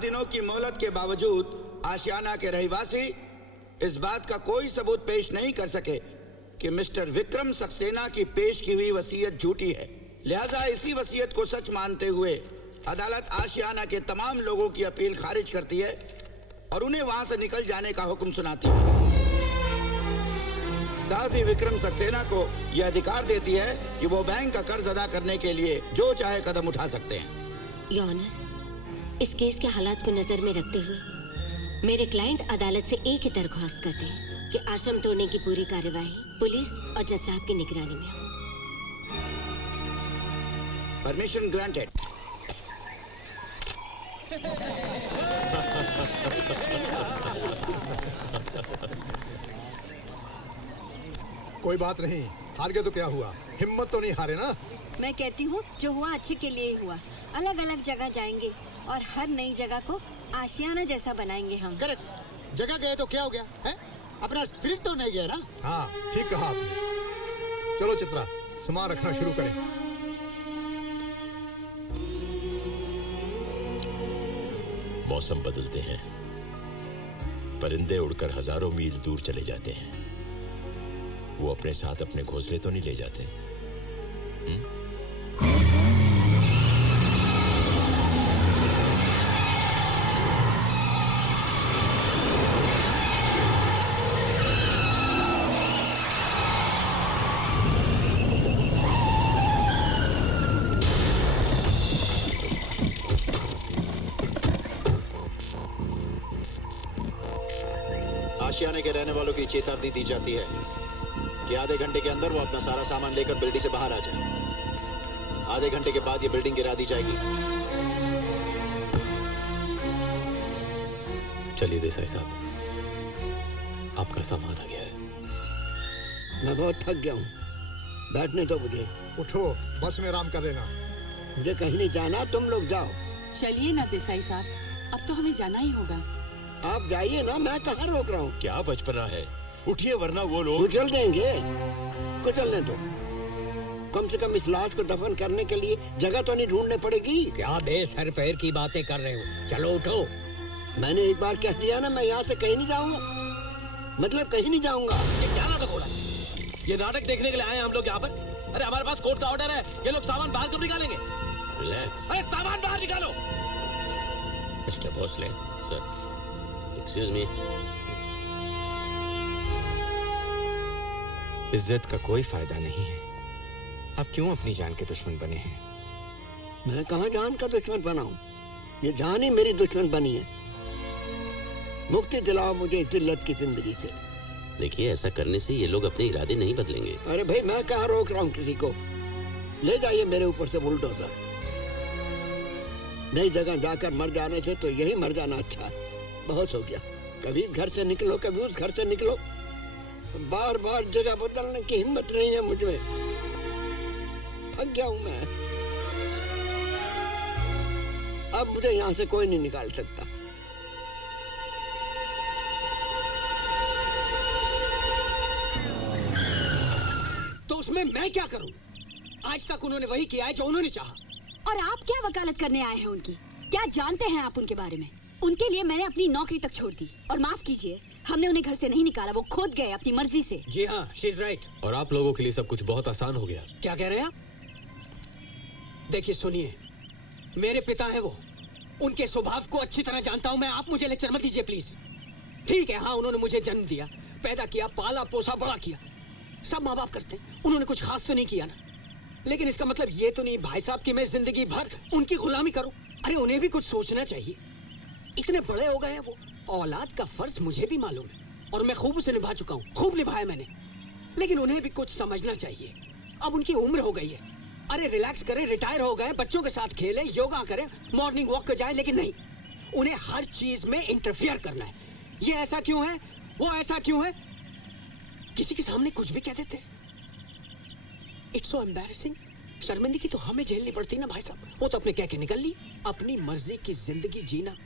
दिनों की मोहलत के बावजूद आशियाना के रहवासी इस बात का कोई सबूत पेश नहीं कर सके कि मिस्टर विक्रम सक्सेना की पेश की हुई वसीयत झूठी है। लिहाजा इसी वसीयत को सच मानते हुए अदालत आशियाना के तमाम लोगों की अपील खारिज करती है और उन्हें वहां से निकल जाने का हुक्म सुनाती है। साथ ही विक्रम सक्सेना को यह अधिकार देती है कि वो बैंक का कर्ज अदा करने के लिए जो चाहे कदम उठा सकते हैं। योर ऑनर, इस केस के हालात को नजर में रखते हुए मेरे क्लाइंट अदालत से एक ही दरख्वास्त करते हैं कि आश्रम तोड़ने की पूरी कार्यवाही पुलिस और जज साहब की निगरानी में हो। Permission granted. कोई बात नहीं, हार गए तो क्या हुआ, हिम्मत तो नहीं हारे ना। मैं कहती हूँ जो हुआ अच्छे के लिए ही हुआ। अलग अलग जगह जाएंगे और हर नई जगह को आशियाना जैसा बनाएंगे हम। करेक्ट। जगह गए तो क्या हो गया है? अपना स्पिरिट तो नहीं गया ना। हाँ ठीक कहा आपने। चलो चित्रा, सामान रखना शुरू करें। मौसम बदलते हैं, परिंदे उड़कर हजारों मील दूर चले जाते हैं। वो अपने साथ अपने घोंसले तो नहीं ले जाते। आशियाने के रहने वालों की चेतावनी दी जाती है कि आधे घंटे के अंदर वो अपना सारा सामान लेकर बिल्डिंग से बाहर आ जाए। आधे घंटे के बाद ये बिल्डिंग गिरा दी जाएगी। चलिए देसाई साहब, आपका सामान आ गया है। मैं बहुत थक गया हूँ, बैठने दो मुझे। उठो, बस में आराम कर लेना। मुझे कहीं नहीं जाना, तुम लोग जाओ। चलिए ना देसाई साहब, अब तो हमें जाना ही होगा। आप जाइए ना, मैं कहाँ रोक रहा हूँ। क्या बचपना है, उठिए वरना वो लोग कुचल देंगे। कुचलने दो, कम से कम इस लाश को दफन करने के लिए जगह तो नहीं ढूंढने पड़ेगी। क्या बेसर पैर की बातें कर रहे हो? चलो उठो। मैंने एक बार कह दिया ना, मैं यहाँ से कहीं नहीं जाऊंगा, मतलब कहीं नहीं जाऊंगा। ये क्या नाटक हो रहा है? ये नाटक देखने के लिए आए हैं हम लोग यहाँ पर? अरे हमारे पास कोर्ट का ऑर्डर है, ये लोग सामान बाहर कब निकालेंगे? रिलैक्स। अरे सामान बाहर निकालो। Mister Bhosale sir, excuse me. इज्जत का कोई फायदा नहीं है। आप क्यों अपनी जान के दुश्मन बने हैं? मैं कहाँ जान का दुश्मन बना हूँ, ये जान ही मेरी दुश्मन बनी है। मुक्ति दिलाओ मुझे इस जिल्लत की जिंदगी से। देखिए, ऐसा करने से ये लोग अपने इरादे नहीं बदलेंगे। अरे भाई, मैं कहाँ रोक रहा हूँ किसी को। ले जाइए मेरे ऊपर से बुलडोजर। नई जगह जाकर मर जाने से तो यही मर जाना अच्छा है। बहुत हो गया, कभी इस घर से निकलो, कभी उस घर से निकलो। बार बार जगह बदलने की हिम्मत नहीं है मुझे। थक गया हूं मैं। अब मुझे यहाँ से कोई नहीं निकाल सकता। तो उसमें मैं क्या करूं? आज तक उन्होंने वही किया है जो उन्होंने चाहा। और आप क्या वकालत करने आए हैं उनकी? क्या जानते हैं आप उनके बारे में? उनके लिए मैंने अपनी नौकरी तक छोड़ दी। और माफ कीजिए, हमने उन्हें घर से नहीं निकाला, वो खुद गए अपनी मर्जी से। जी हाँ, शी इज राइट। और आप लोगों के लिए सब कुछ बहुत आसान हो गया। क्या कह रहे हैं आप? देखिए सुनिए, मेरे पिता हैं वो, उनके स्वभाव को अच्छी तरह जानता हूं मैं। आप मुझे लेक्चर मत दीजिए प्लीज। ठीक है, हाँ, उन्होंने मुझे जन्म दिया, पैदा किया, पाला पोसा, बड़ा किया। सब माँ बाप करते हैं, उन्होंने कुछ खास तो नहीं किया ना। लेकिन इसका मतलब ये तो नहीं भाई साहब कि मैं जिंदगी भर उनकी गुलामी करूं। अरे उन्हें भी कुछ सोचना चाहिए। इतने बड़े हो गए हैं वो, औलाद का फर्ज मुझे भी मालूम है और मैं खूब उसे निभा चुका हूँ, खूब निभाया मैंने। लेकिन उन्हें भी कुछ समझना चाहिए। अब उनकी उम्र हो गई है। अरे रिलैक्स करें, रिटायर हो गए, बच्चों के साथ खेलें, योगा करें, मॉर्निंग वॉक पे जाएं। लेकिन नहीं, उन्हें हर चीज में इंटरफियर करना है। ये ऐसा क्यों है, वो ऐसा क्यों है, किसी के सामने कुछ भी कह देते। It's so embarrassing. शर्मिंदगी तो हमें झेलनी पड़ती ना भाई साहब। वो तो अपने कह के निकल ली। अपनी मर्जी की जिंदगी जीना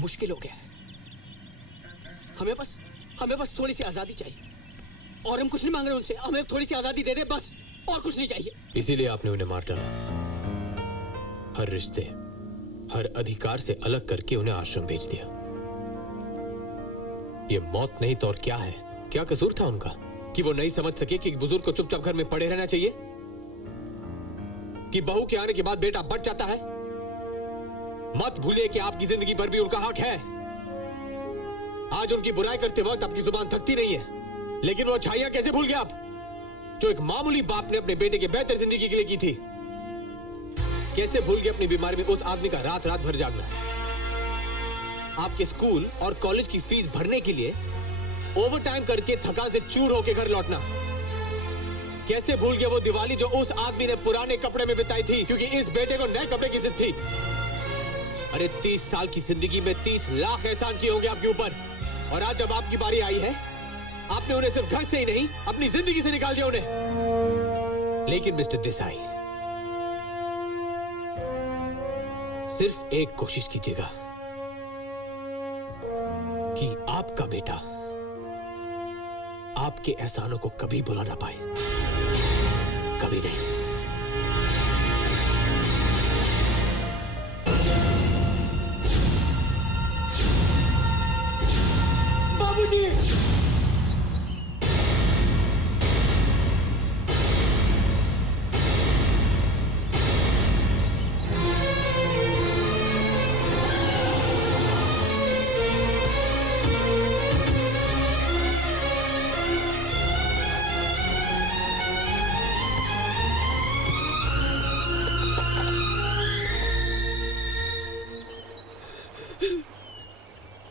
मुश्किल हो गया है। हमें बस थोड़ी सी आजादी चाहिए। और हम कुछ नहीं मांग रहे उनसे, हमें थोड़ी सी आजादी दे दे बस, और कुछ नहीं चाहिए। इसीलिए आपने उन्हें मार डाला। हर रिश्ते, हर अधिकार से अलग करके उन्हें आश्रम भेज दिया। ये मौत नहीं तो और क्या है? क्या कसूर था उनका कि वो नहीं समझ सके कि बुजुर्ग को चुपचाप घर में पड़े रहना चाहिए, कि बहू के आने के बाद बेटा बढ़ जाता है? मत भूलिए कि आपकी जिंदगी पर भी उनका हक है। आज उनकी बुराई करते वक्त आपकी जुबान थकती नहीं है, लेकिन वो अच्छाइयां कैसे भूल गए आप, जो एक मामूली बाप ने अपने बेटे की बेहतर जिंदगी के लिए की थी? कैसे भूल गए अपनी बीमारी में उस आदमी का रात रात भर जागना, आपके स्कूल और कॉलेज की फीस भरने के लिए ओवर टाइम करके थकान से चूर होकर घर लौटना? कैसे भूल गए वो दिवाली जो उस आदमी ने पुराने कपड़े में बिताई थी क्योंकि इस बेटे को नए कपड़े की जिद थी? अरे 30 साल की जिंदगी में 30 लाख एहसान किए होंगे आपके ऊपर, और आज जब आपकी बारी आई है, आपने उन्हें सिर्फ घर से ही नहीं अपनी जिंदगी से निकाल दिया उन्हें। लेकिन मिस्टर देसाई, सिर्फ एक कोशिश कीजिएगा कि आपका बेटा आपके एहसानों को कभी भुला ना पाए, कभी नहीं। बाबूजी!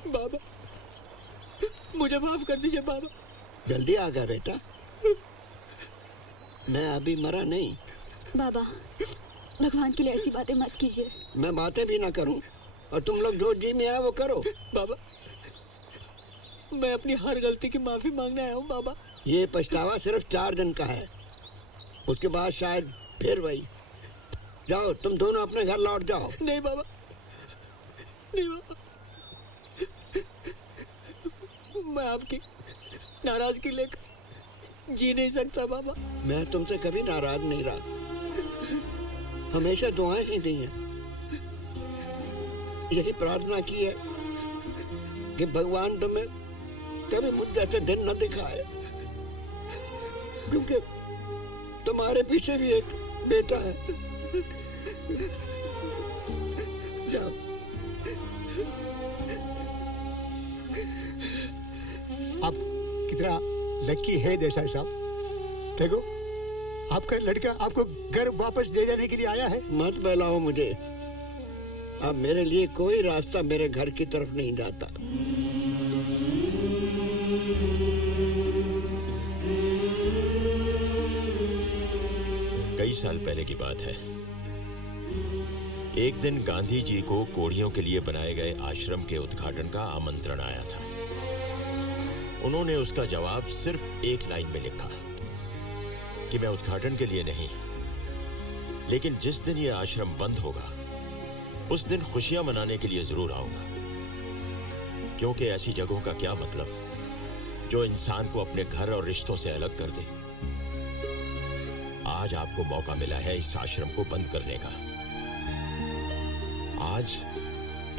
बाबा, मुझे माफ कर दीजिए बाबा। जल्दी आ गया बेटा, मैं अभी मरा नहीं। बाबा, भगवान के लिए ऐसी बातें मत कीजिए। मैं बातें भी ना करूं और तुम लोग जो जी में आए वो करो। बाबा, मैं अपनी हर गलती की माफी मांगने आया हूँ बाबा। ये पछतावा सिर्फ 4 दिन का है, उसके बाद शायद फिर वही। जाओ, तुम दोनों अपने घर लौट जाओ। नहीं बाबा, नहीं बाबा, मैं आपकी नाराजगी लेकर जी नहीं सकता बाबा। मैं तुमसे कभी नाराज नहीं रहा, हमेशा दुआएं ही दी हैं, यही प्रार्थना की है कि भगवान तुम्हें कभी मुझ जैसे दिन न दिखाए, क्योंकि तुम्हारे पीछे भी एक बेटा है। जाओ। आप कितना लकी है देसाई साहब, देखो आपका लड़का आपको घर वापस ले जाने के लिए आया है। मत बहलाओ मुझे, अब मेरे लिए कोई रास्ता मेरे घर की तरफ नहीं जाता। कई साल पहले की बात है। एक दिन गांधी जी को कोढ़ियों के लिए बनाए गए आश्रम के उद्घाटन का आमंत्रण आया था। उन्होंने उसका जवाब सिर्फ एक लाइन में लिखा कि मैं उद्घाटन के लिए नहीं, लेकिन जिस दिन यह आश्रम बंद होगा उस दिन खुशियां मनाने के लिए जरूर आऊंगा, क्योंकि ऐसी जगहों का क्या मतलब जो इंसान को अपने घर और रिश्तों से अलग कर दे। आज आपको मौका मिला है इस आश्रम को बंद करने का। आज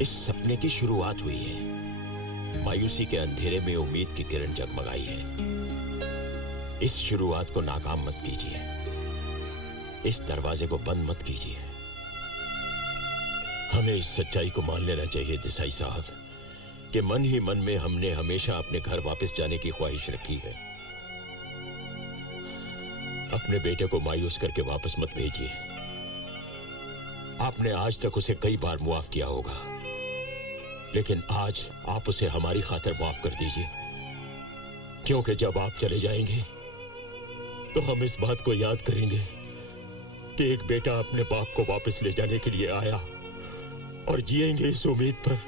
इस सपने की शुरुआत हुई है। मायूसी के अंधेरे में उम्मीद की किरण जगमगाई है। इस शुरुआत को नाकाम मत कीजिए, इस दरवाजे को बंद मत कीजिए। हमें इस सच्चाई को मान लेना चाहिए देसाई साहब कि मन ही मन में हमने हमेशा अपने घर वापस जाने की ख्वाहिश रखी है। अपने बेटे को मायूस करके वापस मत भेजिए। आपने आज तक उसे कई बार मुआफ किया होगा, लेकिन आज आप उसे हमारी खातिर माफ कर दीजिए, क्योंकि जब आप चले जाएंगे तो हम इस बात को याद करेंगे कि एक बेटा अपने बाप को वापस ले जाने के लिए आया, और जिएंगे इस उम्मीद पर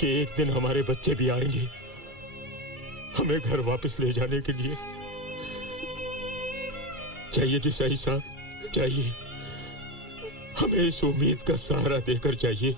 कि एक दिन हमारे बच्चे भी आएंगे हमें घर वापस ले जाने के लिए। चाहिए देसाई साहब, चाहिए, हमें इस उम्मीद का सहारा देकर चाहिए।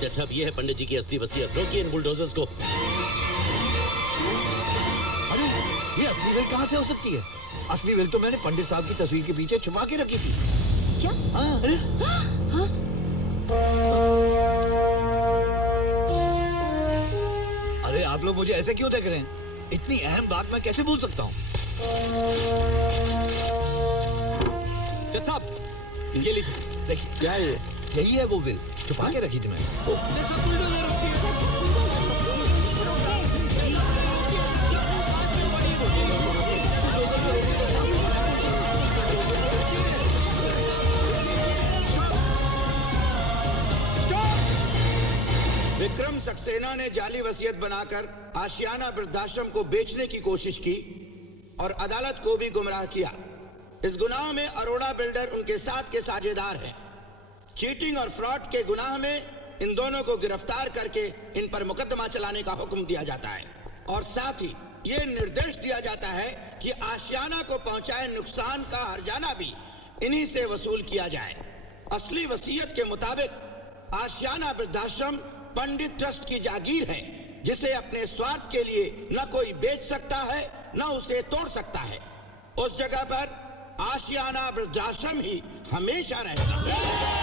जज साहब, ये है पंडित जी की असली वसीयत। रोकिए इन बुलडोजर्स को। अरे ये असली विल कहाँ से हो सकती है? असली विल तो मैंने पंडित साहब की तस्वीर के पीछे छुपा के रखी थी। क्या? हाँ। अरे हाँ? अरे आप लोग मुझे ऐसे क्यों देख रहे हैं? इतनी अहम बात मैं कैसे भूल सकता हूँ? जज साहब, ये लीजिए। देखिए क्या है ये? यही है वो विल, छुपा के रखी थी मैंने। विक्रम सक्सेना ने जाली वसीयत बनाकर आशियाना वृद्धाश्रम को बेचने की कोशिश की और अदालत को भी गुमराह किया। इस गुनाह में अरोड़ा बिल्डर उनके साथ के साझेदार हैं। चीटिंग और फ्रॉड के गुनाह में इन दोनों को गिरफ्तार करके इन पर मुकदमा चलाने का हुक्म दिया जाता है और साथ ही ये निर्देश दिया जाता है कि आशियाना को पहुंचाए नुकसान का हर्जाना भी इन्हीं से वसूल किया जाए। असली वसीयत के मुताबिक आशियाना वृद्धाश्रम पंडित ट्रस्ट की जागीर है, जिसे अपने स्वार्थ के लिए न कोई बेच सकता है न उसे तोड़ सकता है। उस जगह पर आशियाना वृद्धाश्रम ही हमेशा रहेगा।